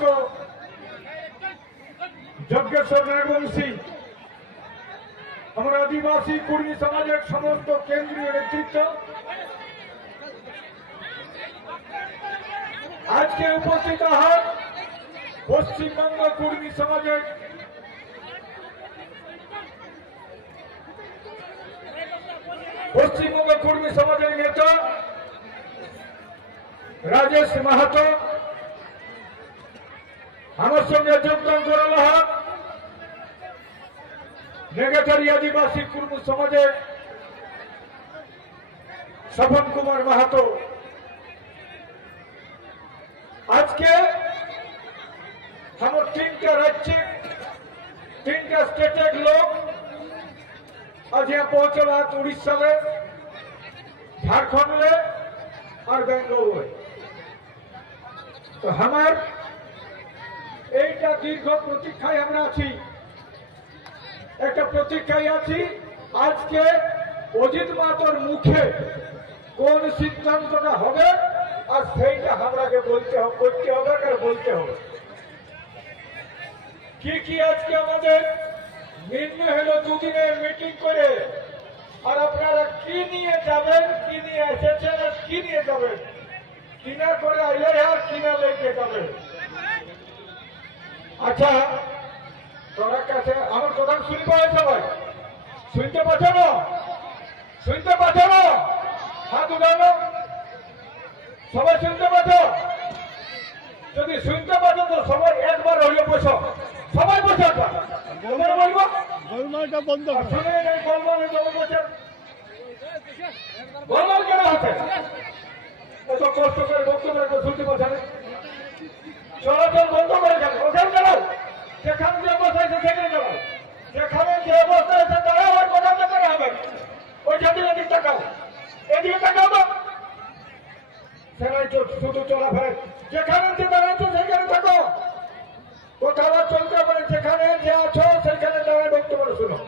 মাহাতো, যজ্ঞেশ্বর নাগবংশী, আমরা আদিবাসী কুর্মী সমাজের সমস্ত কেন্দ্রীয় নেতৃত্ব, আজকে উপস্থিত হন পশ্চিমবঙ্গ কুর্মী সমাজের নেতা রাজেশ মাহাতো, আমার সঙ্গে যোগদান করাল হন নেগেটারি আদিবাসী কুর্মী সমাজের স্বপন কুমার মাহাতো। আজকে আমার 3টা राज्य 3टा स्टेट लोग आज यहाँ पहुंचे बात उड़ीसा में, झारखंड में और बेंगलुरु में। तो हमार এইটা দীর্ঘ প্রতীক্ষায় আমরা আছি, একটা প্রতীক্ষায় আছি আজকে অজিত মাহাতোর মুখে কোন সিদ্ধান্তটা হবে আর সেইটা আমরাকে বলতে হবে, করতে হবে আর বলতে হবে। কি আজকে আমাদের নির্ণয় হলো দুদিনের মিটিং করে, আর আপনারা কি নিয়ে যাবেন, কি নিয়ে এসেছেন আর কি নিয়ে যাবেন, কিনা করে আইলে আর কিনা লেগে যাবেন। আচ্ছা, তোরা কাছে আমার কথা শুনতে পায় সবাই? শুনতে পাচ্ছ না? শুনতে পাচ্ছ না? হাত উঠানো। সবাই শুনতে পাচ্ছ? যদি শুনতে পাচ্ছ তো সবাই একবার হইলে বসো, সবাই বসে একবার। তোমরা বলবো গোলমালটা বন্ধ করো। শুনে এই গোলমালে জমে বসে গোলমাল কেন হচ্ছে? এত কষ্ট করে বক্তব্য শুনতে পাচ্ছ না? চলাচল বন্ধ করে যাবে, ওখানে গেল যেখানে যে অবস্থা আছে সেখানে গেল, যেখানে যে অবস্থা আছে তারা আবার কথা করা হবে। ওইখান থেকে এদিকে তাকাও, এদিকে তাকাও তো, সেখানে শুধু চলাফেরা, যেখানে যে দাঁড়াচ্ছ সেখানে থাকো, কোথাও চলতে পারে, যেখানে যে আছো সেখানে দাঁড়ায় বক্তব্য শুনো।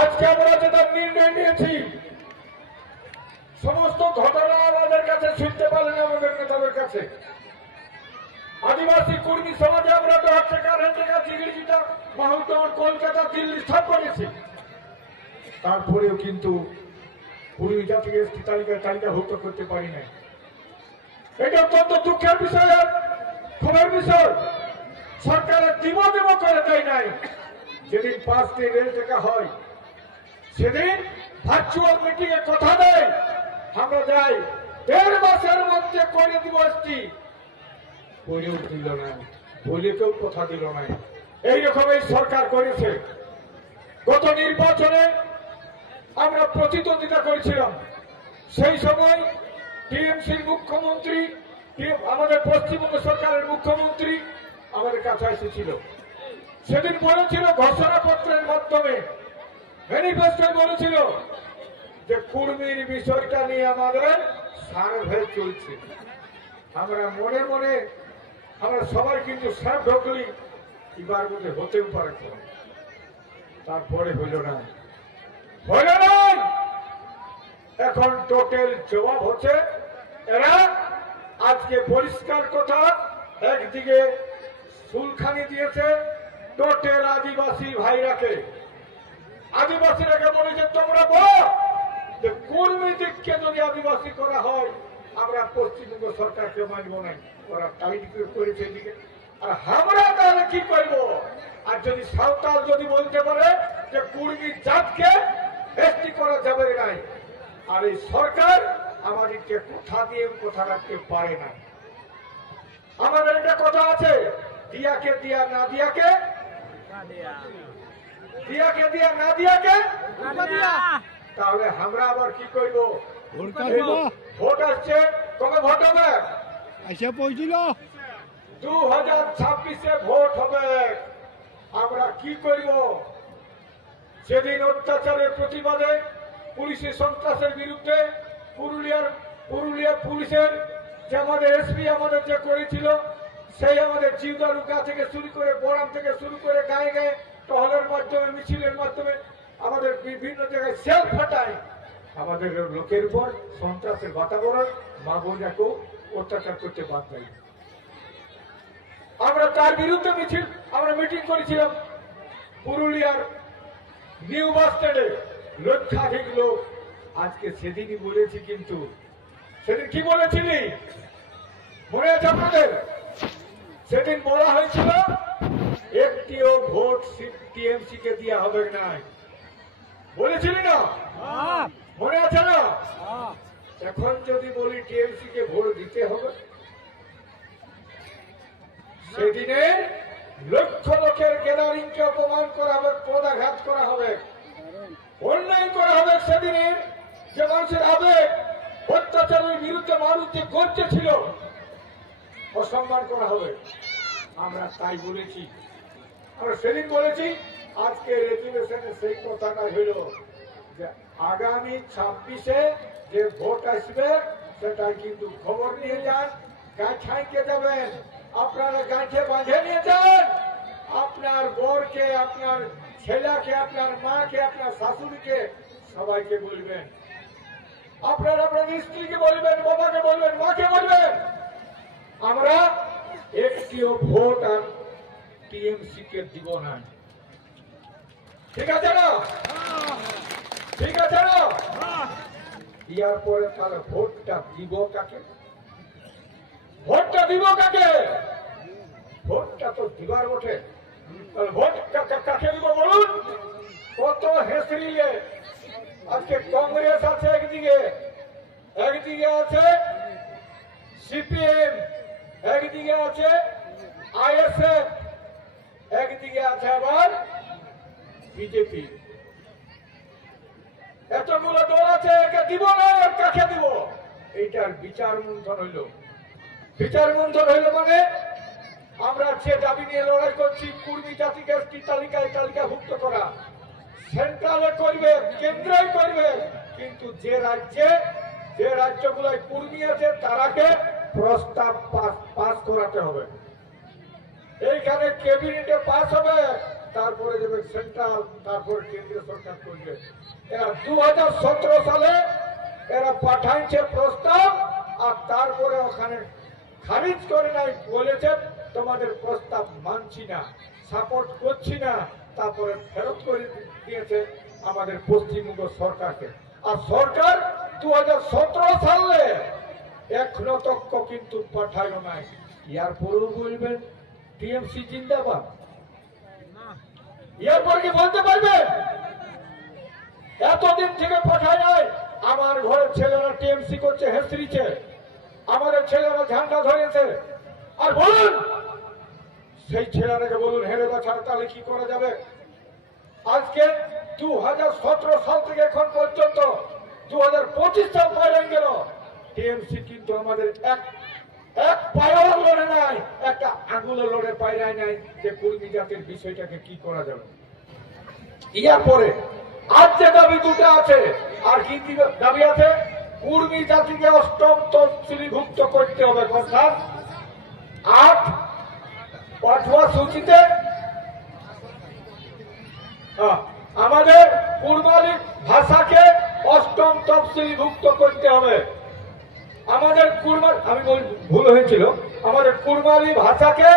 আজকে আমরা যেটা নির্ণয় নিয়েছি, সমস্ত ঘটনা আমাদের কাছে শুনতে পারলেন আমাদের নেতাদের কাছে। আদিবাসী কুর্মী সমাজে আমরা তো চিগড়িটা মাহুত কলকাতা দিল্লি সব করেছি, তারপরেও কিন্তু কুর্মী জাতিকে এসটি তালিকাভুক্ত করতে পারি নাই। এটা অত্যন্ত দুঃখের বিষয় আর ক্ষোভের বিষয়। সরকারের দিম করে দেয় নাই। যেদিন 5 দিন রেল টাকা হয় সেদিন ভার্চুয়াল মিটিং এ কথা দেয়, আমরা যাই 1.5 মাসের মধ্যে করে দিব এসটি, করেও দিল না, বলে কেউ কথা দিল না। এইরকম এই সরকার করেছে। গত নির্বাচনে আমরা প্রতিদ্বন্দ্বিতা করেছিলাম, সেই সময় টিএমসির মুখ্যমন্ত্রী, আমাদের পশ্চিমবঙ্গ সরকারের মুখ্যমন্ত্রী আমাদের কাছে এসেছিল। সেদিন বলেছিল ঘোষণাপত্রের মাধ্যমে, ম্যানিফেস্টোয় বলেছিল যে কুর্মীর বিষয়টা নিয়ে আমাদের সার্ভে চলছে। আমরা মনে মনে আমরা সবাই কিন্তু সার ঢোকলি এবার মধ্যে হতেও পারে, তারপরে হইল না। এখন টোটাল জবাব হচ্ছে এরা আজকে পরিষ্কার কথা, একদিকে সুলখানি দিয়েছে টোটাল আদিবাসী ভাইরাকে, আদিবাসীরাকে বলেছে তোমরা বলো যে কুর্মী দিককে যদি আদিবাসী করা হয় আমরা পশ্চিমবঙ্গ সরকারকে মানব না। ওরা টাইট করেছে এদিকে, আর আমরা তাহলে কি করব? আর যদি সাঁওতাল যদি বলতে পারে যে কুর্মী জাতকে এসটি করা যাবে নাই, আর এই সরকার আমাদেরকে কথা দিয়ে কথা রাখতে পারে না। আমাদের একটা কথা আছে, দিয়াকে দিয়া না দিয়াকে, দিয়াকে দিয়া না দিয়াকে। তাহলে আমরা আবার কি করব? ভোট আসছে, কবে ভোট হবে? 2026-এ ভোট হবে। আমরা কি করব? সেদিন অত্যাচারের প্রতিবাদে, পুলিশের সন্ত্রাসের বিরুদ্ধে পুরুলিয়া পুলিশের যে আমাদের এসপি আমাদের যে করেছিল, সেই আমাদের জিউদারুকা থেকে শুরু করে বরাম থেকে শুরু করে গায়ে গায়ে টহলের মাধ্যমে, মিছিলের মাধ্যমে আমাদের বিভিন্ন জায়গায় সেল ফাটায় আমাদের লোকের উপর সন্ত্রাসের বাতাবরণ, মা বোনকেও অত্যাচার করতে বাদ দেয়। আমরা তার বিরুদ্ধে আমরা মিটিং করেছিলাম পুরুলিয়ার নিউ বাস স্ট্যান্ডে, লক্ষাধিক লোক। আজকে সেদিনই বলেছি, কিন্তু সেদিন কি বলেছিলি মনে আছে আপনাদের? সেদিন বলা হয়েছিল একটিও ভোট টিএমসি কে দেওয়া হবে না, বলেছিলি না? মনে আছে না? এখন যদি বলি টিএমসি কে ভোট দিতে হবে, সেদিনে লক্ষ লোকের গ্যাদারিংকে অপমান করা হবে, পদাঘাত করা হবে, অন্যায় করা হবে। সেদিনে যে মানুষের আবেগ, অত্যাচারের বিরুদ্ধে মানুষ যে গর্জে ছিল, অসম্মান করা হবে। আমরা তাই বলেছি, আমরা সেদিন বলেছি। আজকে রেজুলেশনে সেই কথাটা হইল যে আগামী 26-এ যে ভোট আসবে সেটাই কিন্তু খবর নিয়ে যান। গাছাইকে যাবেন, আপনারা গাছে বাঁধে নিয়ে যান। আপনার বরকে, আপনার ছেলেকে, আপনার মাকে, আপনার শাশুড়িকে, সবাইকে বলবেন। আপনারা আপনার স্ত্রীকে বলবেন, বাবাকে বলবেন, মাকে বলবেন, আমরা একটিও ভোট আর টিএমসি কে দিব না। ঠিক আছে না? ঠিক আছে না? ইয়ার পরে তাহলে ভোটটা দিব কাকে? ভোটটা দিব কাকে? ভোটটা তো দিবার বটে, তাহলে ভোট কাকে দিব বলুন? কত হেসরিয়ে আজকে কংগ্রেস আছে একদিকে, একদিকে আছে সিপিএম, একদিকে আছে আইএসএফ, একদিকে আছে আবার বিজেপি। এতগুলো দল আছে, একে দিব না আর কাকে দিব? এইটার বিচার মন্থন হইল। বিচার মন্থন হইল মানে আমরা যে দাবি নিয়ে লড়াই করছি, কুর্মী জাতিকে এসটি তালিকায় তালিকাভুক্ত করা, সেন্ট্রালে করবে, কেন্দ্রেই করবে, কিন্তু যে রাজ্যগুলোয় কুর্মী আছে তারাকে প্রস্তাব পাস করাতে হবে। এইখানে ক্যাবিনেটে পাস হবে, তারপরে যাবে সেন্ট্রাল, তারপরে কেন্দ্রীয় সরকার করবে। এরা 2017 সালে এরা পাঠাইছে প্রস্তাব, আর তারপরে ওখানে খারিজ করে নাই, বলেছে তোমাদের প্রস্তাব মানছি না, সাপোর্ট করছি না। তারপরে ফেরত করে দিয়েছে আমাদের পশ্চিমবঙ্গ সরকারকে। আর সরকার 2017 সালে এখনো তক্ক কিন্তু পাঠাইল নাই। ইয়ার পরেও বলবেন টিএমসি জিন্দাবাদ? এরপর কি বলতে পারবেন? এতদিন থেকে পাঠায় নাই। আমার ঘরের ছেলেরা টিএমসি করছে, হেসরিছে, আমাদের ছেলেরা ঝান্ডা ধরেছে। আর বলুন সেই ছেলেরাকে বলুন হেরে বাছাড়া, তাহলে কি করা যাবে? আজকে 2017 সাল থেকে এখন পর্যন্ত 2025 সাল পাইলেন গেল, টিএমসি কিন্তু আমাদের এক পায়েও লড়ে নাই, একটা আঙুলে লড়ে পাইরাই নাই যে কুর্মী জাতির বিষয়টাকে কি করা যাবে। ইয়ার পরে আজ যে দাবি দুটো আছে, আর কি দাবি আছে? কুর্মী জাতিকে 8ম তফসিলিভুক্ত করতে হবে, অর্থাৎ 8 পাঠুয়া সূচিতে আমাদের কুর্মালী ভাষাকে 8ম তফসিলিভুক্ত করতে হবে। আমাদের আমি ভুল হয়েছিল, আমাদের কুর্মালী ভাষাকে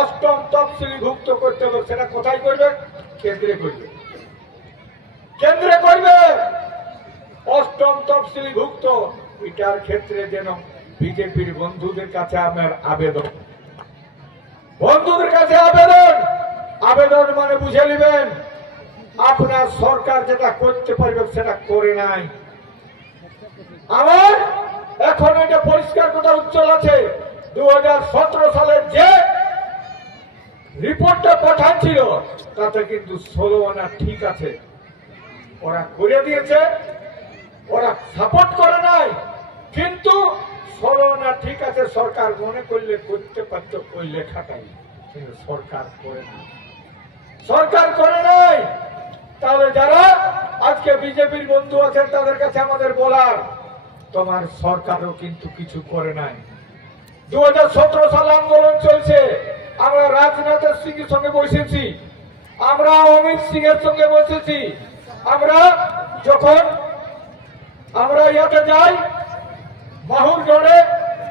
8ম তফসিলিভুক্ত করতে হবে। সেটা কোথায় করবে? কেন্দ্রে করবে, কেন্দ্রে করবে 8ম তফসিলিভুক্ত। এটার ক্ষেত্রে যেন বিজেপির বন্ধুদের কাছে আমার আবেদন, বন্ধুদের কাছে আবেদন মানে বুঝে নেবেন, আপনার সরকার যেটা করতে পারবে সেটা করে নাই। আমার এখন এটা পরিষ্কার কথা উজ্জ্বল আছে, 2017 সালের যে রিপোর্টটা পাঠাচ্ছিল তাতে কিন্তু 16 আনা ঠিক আছে, ওরা করে দিয়েছে, ওরা সাপোর্ট করে নাই, কিন্তু 16 আনা ঠিক আছে। সরকার মনে করলে করতে পারত ওই লেখাটাই, কিন্তু সরকার করে নাই, সরকার করে নাই। তাহলে যারা আজকে বিজেপির বন্ধু আছেন তাদের কাছে আমাদের বলার, তোমার সরকারও কিন্তু কিছু করে নাই। 2017 সালে আন্দোলন চলছে, আমরা রাজনাথ সিং এর সঙ্গে বসেছি, আমরা অমিত সিং এর সঙ্গে বসেছি, আমরা যখন আমরা ইয়াতে যাই মাহুরগড়ে,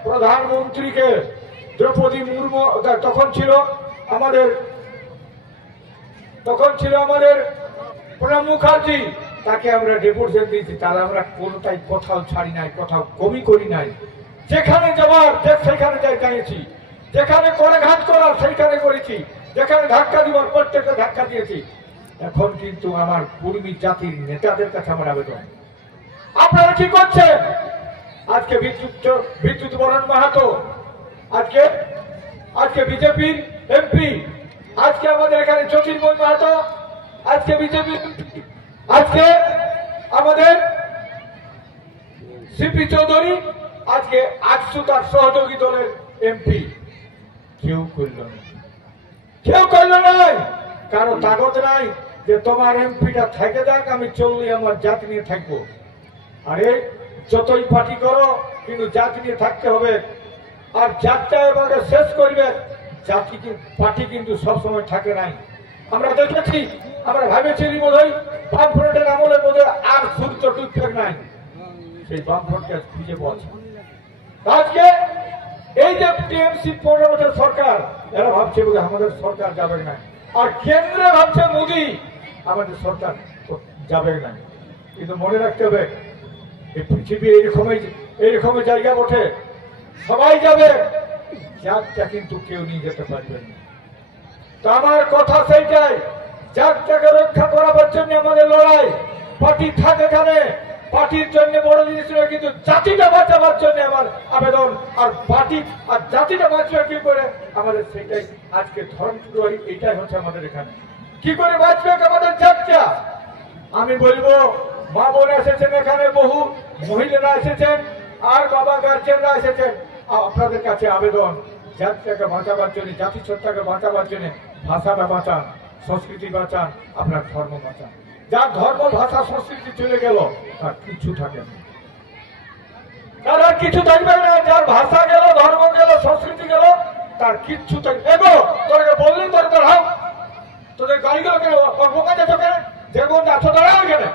প্রধানমন্ত্রীকে দ্রৌপদী মুর্মু তখন ছিল আমাদের প্রণব মুখার্জি, তাকে আমরা ডেপুটেশন দিয়েছি, তাহলে আমরা কোনোটাই কোথাও ছাড়ি নাই, কোথাও কমি করি নাই। যেখানে যাওয়ার সেখানে যাইছি, যেখানে করে ঘাট করার সেইখানে করেছি, যেখানে ধাক্কা দিবার প্রত্যেকটা ধাক্কা দিয়েছি। এখন কিন্তু আমার কুর্মী জাতির নেতাদের কাছে আমার আবেদন, আপনারা কি করছেন? আজকে বিদ্যুৎ বরণ মাহাতো, আজকে বিজেপির এমপি, আজকে আমাদের এখানে জ্যোতির্ময় মাহাতো, আজকে বিজেপি, আজকে আমাদের সিপি চৌধুরী, আজকে আজসু তার সহযোগী দলের এমপি, কেউ করল নাই। কারো তাগত নাই যে তোমার এমপিটা থেকে যাক, আমি চললে আমার জাতি নিয়ে থাকবো। আরে যতই পার্টি করো, কিন্তু জাতি নিয়ে থাকতে হবে। আর জাতটা এবারে শেষ করবে, জাতি পার্টি কিন্তু সবসময় থাকে নাই। আমরা দেখেছি, আমরা ভাবেছিলি বোধহয় বামফ্রন্টের আমলে বোধহয় আর সূর্য ডুববে নাই, সেই বামফ্রন্টকে খুঁজে পাচ্ছে। আজকে এই যে টিএমসি 15 বছর সরকার, এরা ভাবছে বোধহয় আমাদের সরকার যাবে না, আর কেন্দ্রে ভাবছে মোদী আমাদের সরকার যাবে না। কিন্তু মনে রাখতে হবে, এই পৃথিবী এইরকমই জায়গা ওঠে, সবাই যাবে, জাতটা কিন্তু কেউ নিয়ে যেতে পারবে না। তো আমার কথা সেইটাই, জাতটাকে রক্ষা করার জন্য আমাদের লড়াই। পার্টি থাকে এখানে, পার্টির জন্য বড় জিনিস নয়, কিন্তু জাতিটা বাঁচাবার জন্য আমার আবেদন। আর পার্টি আর জাতিটা বাঁচবে কি করে, আমাদের সেটাই আজকে ধর্ম শুরু, এইটাই হচ্ছে আমাদের এখানে। কি করে বাঁচবে আমাদের জাতটা? আমি বলবো, মা বোন এসেছেন এখানে, বহু মহিলারা এসেছেন, আর বাবা গার্জেনরা এসেছেন। আপনাদের কাছে আবেদন, জাতিটাকে বাঁচাবার জন্য, জাতি সত্তাকে বাঁচাবার জন্য ভাষাটা বাঁচান, সংস্কৃতি বাঁচান, আপনার ধর্ম বাঁচান। যার ধর্ম, ভাষা, সংস্কৃতি চলে গেল, তার কিছু থাকে না, তার আর কিছু থাকবে না। যার ভাষা গেল, ধর্ম গেল, সংস্কৃতি গেল, তার কিচ্ছু থাকবে। দেখো তোকে বললেন তোর দাঁড়াও, তোদের গাড়িগুলো কেন বোকা যেত, কেন যেমন যাচ্ছ দাঁড়াও, এখানে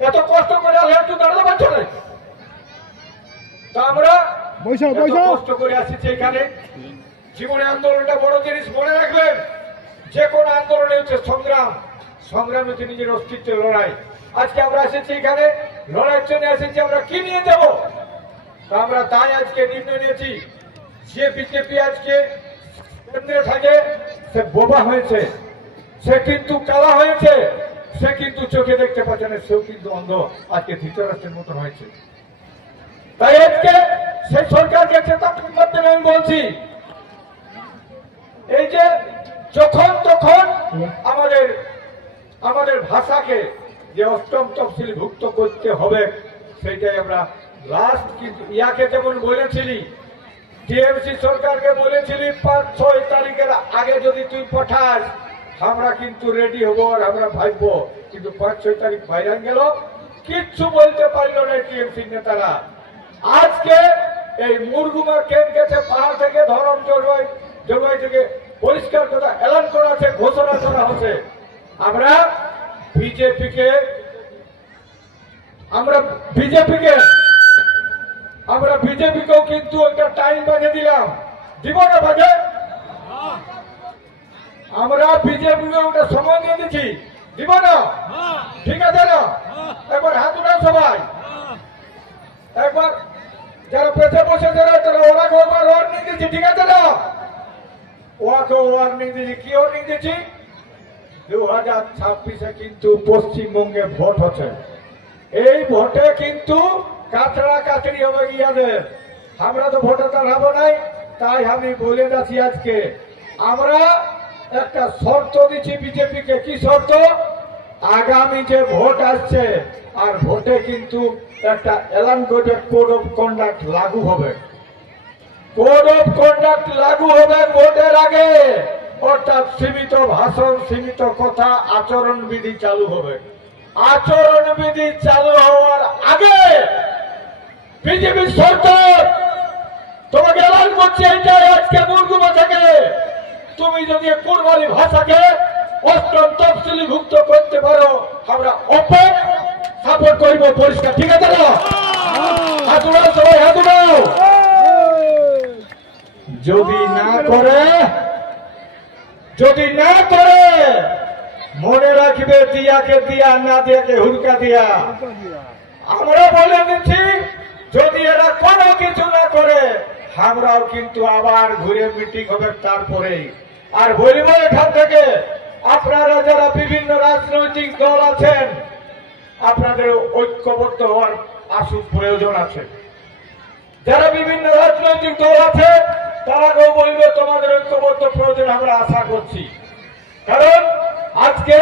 এত কষ্ট করে একটু দাঁড়াতে পারছো না। তা আমরা কষ্ট করে আসছি এখানে। জীবনে আন্দোলনটা বড় জিনিস, মনে রাখবেন, যে কোনো আন্দোলনে হচ্ছে সংগ্রাম, সংগ্রাম হচ্ছে নিজের অস্তিত্বের লড়াই। আজকে আমরা এসেছি এখানে লড়াইয়ের জন্য এসেছি, আমরা কি নিয়ে যাব? তা আমরা তাই আজকে নির্ণয় নিয়েছি, যে বিজেপি আজকে কেন্দ্রে থাকে সে বোবা হয়েছে, সে কিন্তু কালা হয়েছে, সে কিন্তু চোখে দেখতে পাচ্ছে না, সেও কিন্তু অন্ধ, আজকে ধৃতরাষ্ট্রের মতন হয়েছে। তাই আজকে সেই সরকারকে চেতাবনী করতে আমি বলছি, এই যে যখন তখন আমাদের ভাষাকে যে অষ্টম তফসিলভুক্ত করতে হবে, সেইটাই আমরা লাস্ট। কিন্তু ইয়াকে যেমন বলেছিলি, টিএমসি সরকারকে বলেছিলি 5-6 তারিখের আগে যদি তুই পাঠাস, আমরা কিন্তু রেডি হব আর আমরা ভাববো। কিন্তু 5-6 তারিখ বাইরে গেল, কিচ্ছু বলতে পারল না টিএমসি নেতারা। আজকে এই মুরগুমা কেন গেছে, পাহাড় থেকে ধরম জলবায়ু থেকে পরিষ্কার কথা এলান করা আছে, ঘোষণা করা হচ্ছে। আমরা বিজেপিকেও কিন্তু একটা টাইম বাজে দিলাম, দিব না বাজে? আমরা বিজেপিকে ওটা সময় নিয়ে দিচ্ছি, দিব না? ঠিক আছে না? একবার হাত উঠাও সবাই, একবার যারা পেছনে বসে যারা তারা ওরাকে একবার ওয়ার্নিং দিচ্ছি, ঠিক আছে না? ওয়াকে ওয়ার্নিং দিচ্ছি, কি ওয়ার্নিং দিচ্ছি? 2026-এ কিন্তু পশ্চিমবঙ্গে ভোট হচ্ছে, এই ভোটে কিন্তু কাছড়া কাছড়ি হবে গিয়াদের। আমরা তো ভোটে দাঁড়াবো নাই, তাই আমি বলে যাচ্ছি আজকে আমরা একটা শর্ত দিচ্ছি বিজেপিকে। কি শর্ত? আগামী যে ভোট আসছে, আর ভোটে কিন্তু একটা এলান করে কোড অফ কন্ডাক্ট লাগু হবে, কোড অফ কন্ডাক্ট লাগু হবে ভোটের আগে। অর্থাৎ সীমিত ভাষণ, সীমিত কথা, আচরণবিধি চালু হবে। আচরণবিধি চালু হওয়ার আগে বিজেপি সরকার তোমাকে এলান করছে, এটাই আজকে মুরগুমা থেকে তুমি যদি কুরবানি ভাষাকে অষ্টম তফসিলিভুক্ত করতে পারো, আমরা ওপেন সাপোর্ট করবো, পরিষ্কার, ঠিক আছে না? হাত উঠাও সবাই, হাত উঠাও। যদি না করে, যদি না করে, মনে রাখবে দিয়াকে দিয়া, না দিয়াকে হুড়কা দিয়া। আমরা বলে দিচ্ছি, যদি এরা কোনো কিছু না করে, আমরাও কিন্তু আবার ঘুরে মিটিং হবে তারপরে। আর বলবো এখান থেকে, আপনারা যারা বিভিন্ন রাজনৈতিক দল আছেন, আপনাদের ঐক্যবদ্ধ হওয়ার আসল প্রয়োজন আছে। যারা বিভিন্ন রাজনৈতিক দল আছে, তারাও বলবে তোমাদের ঐক্যবদ্ধ প্রয়োজন আমরা আশা করছি। কারণ আজকে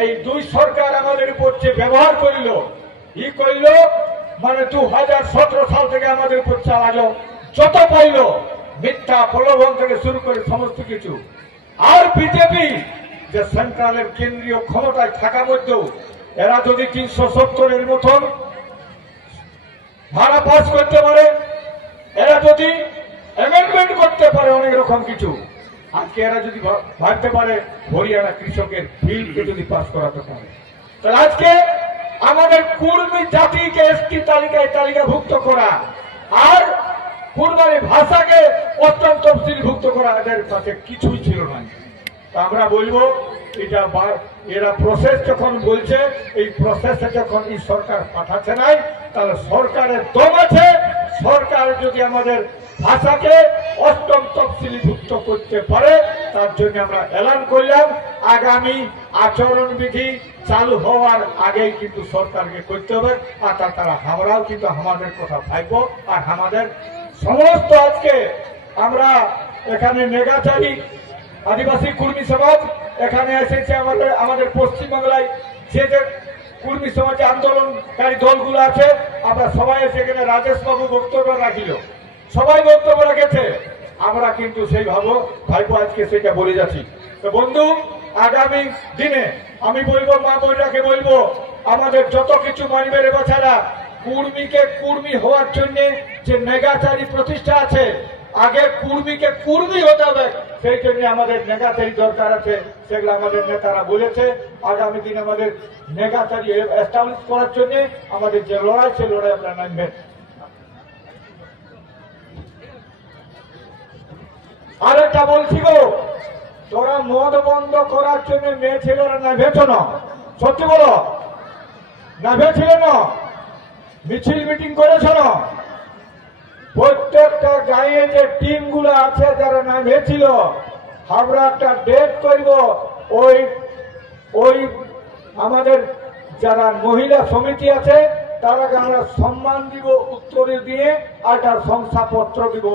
এই দুই সরকার আমাদের উপর যে ব্যবহার করিল, মানে 2017 সাল থেকে আমাদের উপর চালালো যত পাইল, মিথ্যা প্রলোভন থেকে শুরু করে সমস্ত কিছু। আর বিজেপি যে সেন্ট্রালের কেন্দ্রীয় ক্ষমতায় থাকা মধ্যেও এরা যদি 370-এর মতন ভাড়া পাস করতে পারে, এরা যদি অ্যামেন্ডমেন্ট করতে পারে অনেক রকম কিছু, আজকে এরা যদি ভাবতে পারে হরিয়ানা কৃষকের বিলকে যদি পাস করাতে পারে, তাহলে আজকে আমাদের কুর্মী জাতিকে এসটি তালিকায় তালিকাভুক্ত করা আর কুরবানি ভাষাকে অষ্টম তফসিলভুক্ত করা এদের কাছে কিছুই ছিল না। আমরা বলবো এটা এরা প্রসেস যখন বলছে, এই প্রসেসে যখন এই সরকার পাঠাচ্ছে নাই, তাহলে সরকারের দম আছে। সরকার যদি আমাদের ভাষাকে অষ্টম তফসিলভুক্ত করতে পারে, তার জন্য আমরা এলান করলাম আগামী আচরণবিধি চালু হওয়ার আগেই কিন্তু সরকারকে করতে হবে। আর তারা আমরাও কিন্তু আমাদের কথা ভাববো। আর আমাদের সমস্ত আজকে আমরা এখানে নেগাচারী আদিবাসী কুর্মী সমাজ এখানে এসেছে, আমাদের পশ্চিমবাংলায় যে যে কুর্মী সমাজে আন্দোলনকারী দলগুলো আছে, আমরা সবাই এসে এখানে রাজেশ বাবু বক্তব্য রাখিল, সবাই বক্তব্য রেখেছে। আমরা কিন্তু সেই ভাইপো আজকে সেটা বলে যাচ্ছি। তো বন্ধু, আগামী দিনে আমি বলবো, মা বোনরাকে বলবো, আমাদের যত কিছু মানবে রে বাছারা, কুর্মীকে কুর্মী হওয়ার জন্য যে নেগাচারী প্রতিষ্ঠা আছে, আগে কুর্মীকে কুর্মী হতে হবে, সেই জন্য আমাদের নেগাচারী দরকার আছে। সেগুলো আমাদের নেতারা বলেছে। আগামী দিন আমাদের নেগাচারী এস্টাবলিশ করার জন্য আমাদের যে লড়াই, সে লড়াই আমরা নামবেন। আরেকটা বলছি গো, তোরা মদ বন্ধ করার জন্য মেয়ে ছেলেরা নামেছ না, সত্যি বলো, নামেছিল না? মিছিল মিটিং করেছ না? প্রত্যেকটা গাঁয়ে যে টিম গুলো আছে যারা নামেছিল, আমরা একটা ডেট করব, ওই আমাদের যারা মহিলা সমিতি আছে তারাকে আমরা সম্মান দিব, উত্তরে দিয়ে একটা শংসাপত্র দিব।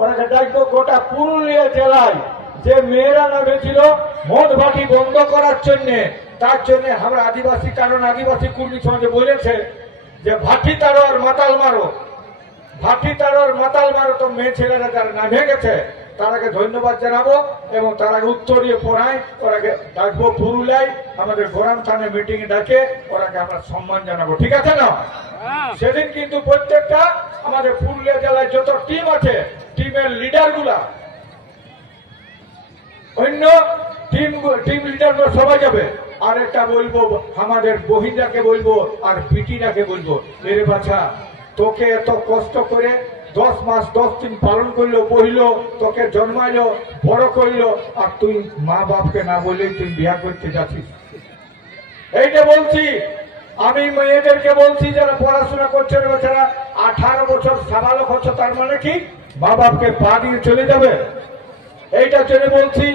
ওরাকে ডাকবো গোটা পুরুলিয়া জেলায় যে মেয়েরা নামেছিল মদ ভাটি বন্ধ করার জন্য, তার জন্য আমরা আদিবাসী, কারণ আদিবাসী কুর্মী সমাজে বলেছে যে ভাটি তারো আর মাতাল মারো, ভাটি তারো আর মাতাল মারো। তো মেয়ে ছেলেরা যারা নামে গেছে তারাকে ধন্যবাদ জানাবো এবং তারাকে উত্তরীয় পড়ায়, ওরাকে ডাকবো পুরুলিয়ায়, আমাদের গোরাম থানে মিটিং এ ডাকে ওরাকে আমরা সম্মান জানাবো, ঠিক আছে না? সেদিন কিন্তু প্রত্যেকটা আমাদের পুরুলিয়া জেলায় যত টিম আছে, টিমের লিডার গুলা, অন্য টিম লিডার গুলো সবাই যাবে। আর একটা বলবো, আমাদের বহিদাকে বলবো আর পিটিরাকে বলবো, এর বাছা তোকে এত কষ্ট করে 10 মাস 10 দিন পালন করলো, বহিল, তোকে জন্মাইলো, বড় করলো, আর তুই মা বাপকে না বললেই তুই বিয়া করতে যাচ্ছিস। এইটা বলছি আমি মেয়েদেরকে বলছি, যারা পড়াশোনা করছে বেচারা 18 বছর সাবালক হচ্ছে, তার মানে কি মা বাপকে পা দিয়ে চলে যাবে? এইটার জন্য বলছি,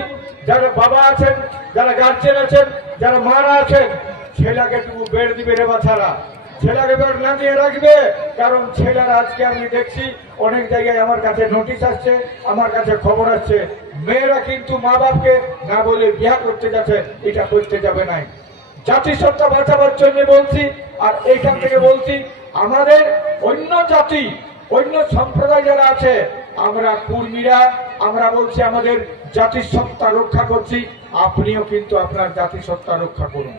যারা বাবা আছেন, যারা গার্জেন আছেন, যারা মারা আছেন, ছেলেকে একটু বেড় দিবে রে বাছারা, ছেলেকে বেড় না দিয়ে রাখবে। কারণ ছেলেরা আজকে আমি দেখছি অনেক জায়গায় আমার কাছে নোটিশ আসছে, আমার কাছে খবর আসছে, মেয়েরা কিন্তু মা বাপকে না বলে বিয়া করতে যাচ্ছে, এটা করতে যাবে নাই। জাতিসত্তা বাঁচাবার জন্য বলছি। আর এইখান থেকে বলছি, আমাদের অন্য জাতি, অন্য সম্প্রদায় যারা আছে, আমরা কুর্মীরা, আমরা বলছি আমাদের জাতিসত্তা রক্ষা করছি, আপনিও কিন্তু আপনার জাতিসত্তা রক্ষা করুন।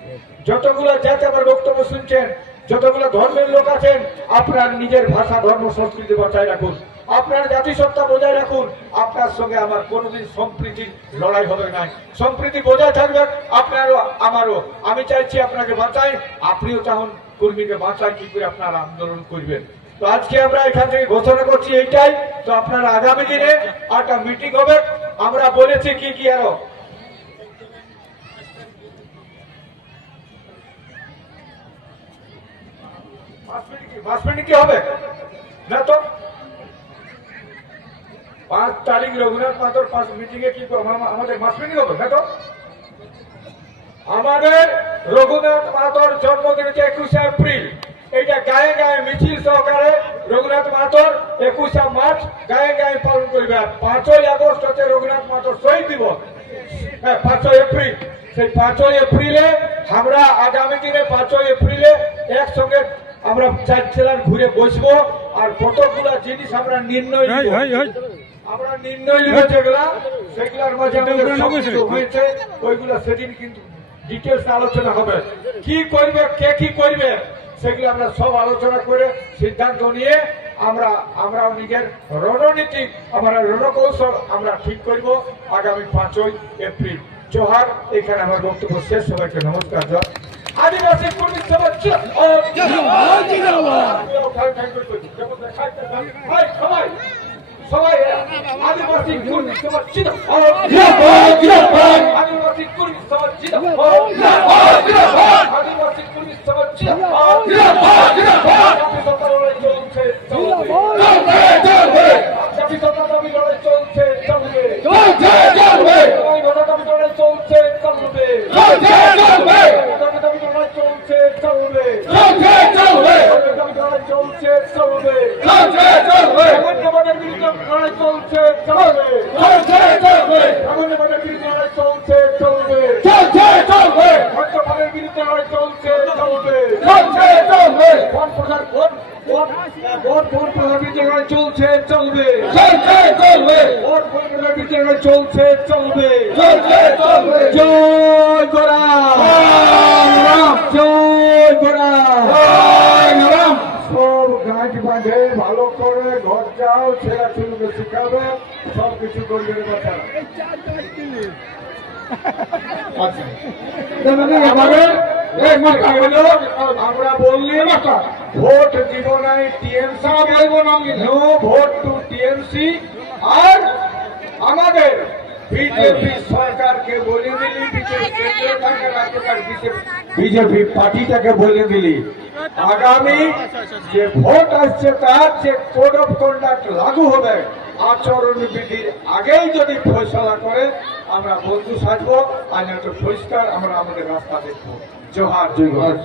যতগুলো জাতি আমার বক্তব্য শুনছেন, যতগুলো ধর্মের লোক আছেন, আপনার নিজের ভাষা, ধর্ম, সংস্কৃতি বজায় রাখুন, আপনার জাতিসত্তা বজায় রাখুন। আপনার সঙ্গে আমার কোনোদিন সম্প্রীতির লড়াই হবে না, সম্প্রীতি বজায় থাকবে আপনারও আমারও। আমি চাইছি আপনাকে বাঁচাই, আপনিও চান কর্মীকে বাঁচায় কি করে আপনারা আন্দোলন করবেন। তো আজকে আমরা এখান থেকে ঘোষণা করছি এইটাই। তো আপনারা আগামী দিনে একটা মিটিং হবে, আমরা বলেছি কি কি আরো মাস মিটিং কি হবে না, তো 5 তারিখ রঘুনাথ মাতর মিটিং এ কি আমাদের মাস মিটিং হবে না, তো আমাদের রঘুনাথ মাতর জন্মদিন হচ্ছে 21শে এপ্রিল। এইটা গায়ে গায়ে মিছিল সহকারে রঘুনাথ মাতর 21শে মার্চ গায়ে গায়ে পালন করবে। আর 5ই আগস্ট হচ্ছে রঘুনাথ মাতর শহীদ দিবস, 5ই এপ্রিল। সেই 5ই এপ্রিলে আমরা আগামী দিনে 5ই এপ্রিলে একসঙ্গে আমরা 4 জেলার ঘুরে বসবো আর কতগুলা জিনিস আমরা নির্ণয় নিব। আমরা নির্ণয় নিব যেগুলা, সেগুলার মাঝে আমাদের সবকিছু হয়েছে, ওইগুলা সেদিন কিন্তু ডিটেলস আলোচনা হবে। কি করবে, কে কি করবে, সেগুলো আমরা সব আলোচনা করে সিদ্ধান্ত নিয়ে আমরা নিজের রণনীতি, আমরা রণকৌশল আমরা ঠিক করব আগামী 5ই এপ্রিল। জোহার। এখানে আমার বক্তব্য শেষ। সবাইকে নমস্কার। জয় আদিবাসী কর্মী সভা সবাই সবাই আদিবাসী কর্মী সভা আদিবাসী কর্মী সভা আদিবাসী কর্মী সভা চলছে চলবে। জয় গোরা, জয় গোরা। সব গাছ বাঁধে ভালো করে ঘর যাও, ছেলে ছেলেকে শিখাবে, সবকিছু করবে। আমরা বললি ভোট দিব নাই টিএমসি, বলবো না, নো ভোট টু টিএমসি। আর আমাদের বিজেপি সরকারকে বলে দিলি, বিজেপি পার্টিটাকে বলে দিলি আগামী যে ভোট আসছে তার যে কোড অফ কন্ডাক্ট লাগু হবে, আচরণ বিধির আগেই যদি ফয়সলা করে আমরা বন্ধু সাজবো, আর পরিষ্কার আমরা আমাদের রাস্তা দেখবো। জোহার, জয়।